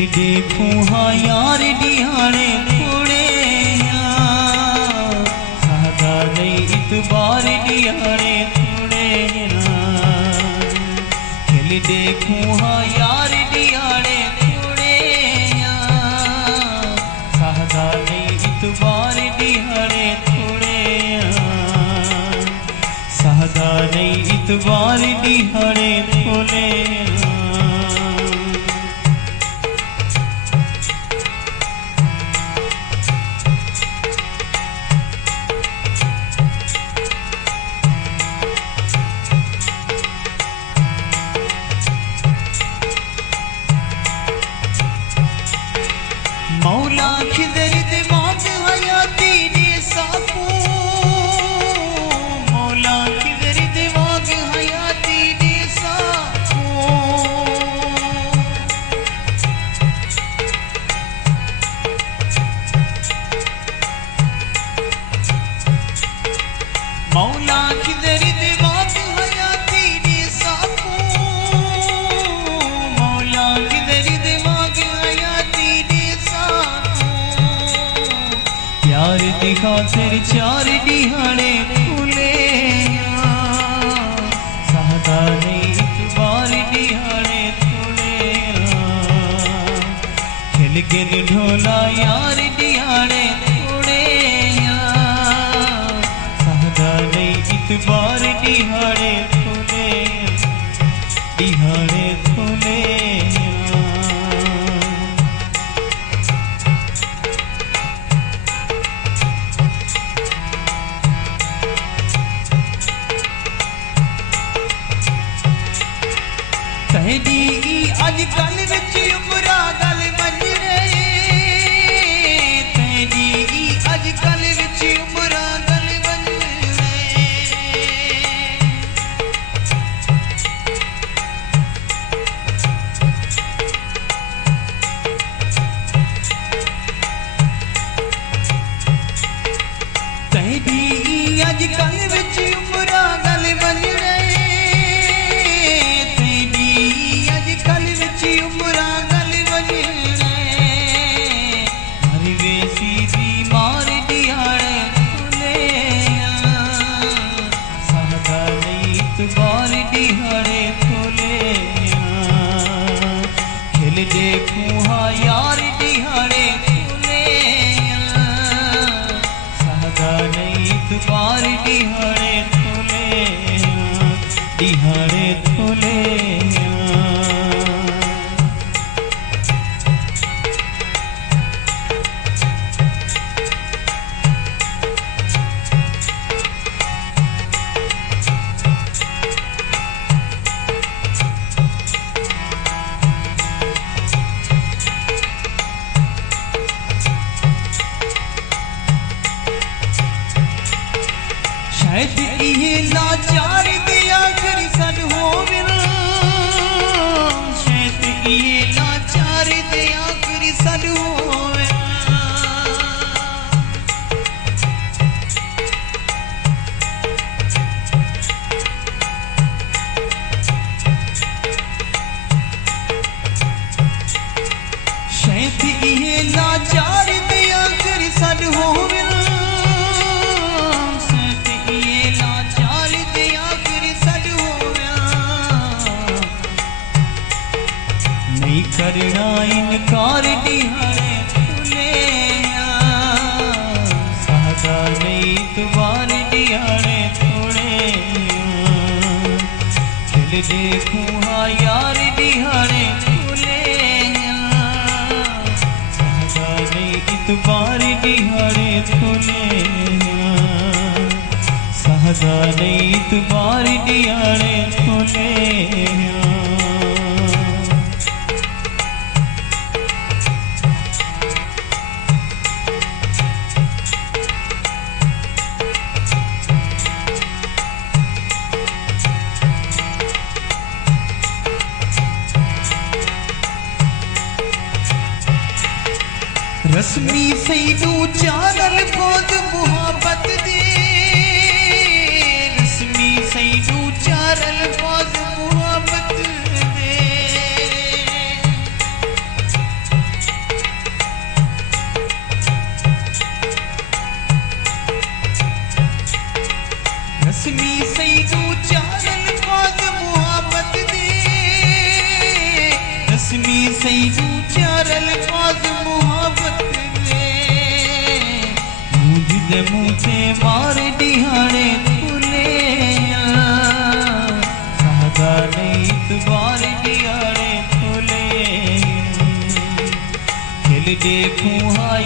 खिल देखूं हाँ यार दिहाड़े थोड़े सादा नहीं इतबार दिहाड़े थोड़े खिल देखूं हाँ यार दिहाड़े थोड़े सादा नहीं इतबार दिहाड़े थोड़े सादा नहीं इतबार दिहाड़े थोड़े मौला खिदर दिमाग हयाती दे साकू मौला खिदर दिमाग हयाती दे साकू मौला खिदर दिमाग हयाती दे साकू मौला खिदर दिमाग हयाती दे प्यार दिखा तेरे चार दिहाड़े फूले सादा नहीं इतबार दिहाड़े थोड़े खिल गिर ढोला यार दिहाड़े थोड़े सादा नहीं इतबार दिहाड़े थोड़े दिहाड़े थोड़े कहदी अजकल विच उमरा गल बन रहे कहदी अजकल विच उमरा गल बन रहे कहदी अजकल विच उमरा गल बन रहे उमरा गल बजने हर वेसी दी मार दिहाड़े फूले सादा नहीं इतबार दिहाड़े फूले खिल देखूं हाँ यार दिहाड़े फूले सादा नहीं इतबार दिहाड़े फूले दिहाड़े फूले शायद ये लाचार दिया कर सन हो शायद ये लाचार दिया कर सन हो शायद ये लाचार दिया कर सन हो नहीं करना इनकार दिहाड़े फूले सादा नहीं इतबार दिहाड़े थोड़े दिल देखूं हाँ यार दिहाड़े फूले सादा नहीं इतबार दिहाड़े थोड़े सादा नहीं इतबार दिहाड़े थोड़े रस्मी सैदू चानल बहुत मुहब्बत दे रस्मी सैदू चानल बहुत मुहब्बत दे सही ऊंचा अल्फाज मुहब्बत रे मुझ दे मुंह से मार दिहाड़े तुले सादा नहीं इतबार दिहाड़े तुले खिल देखूं हाँ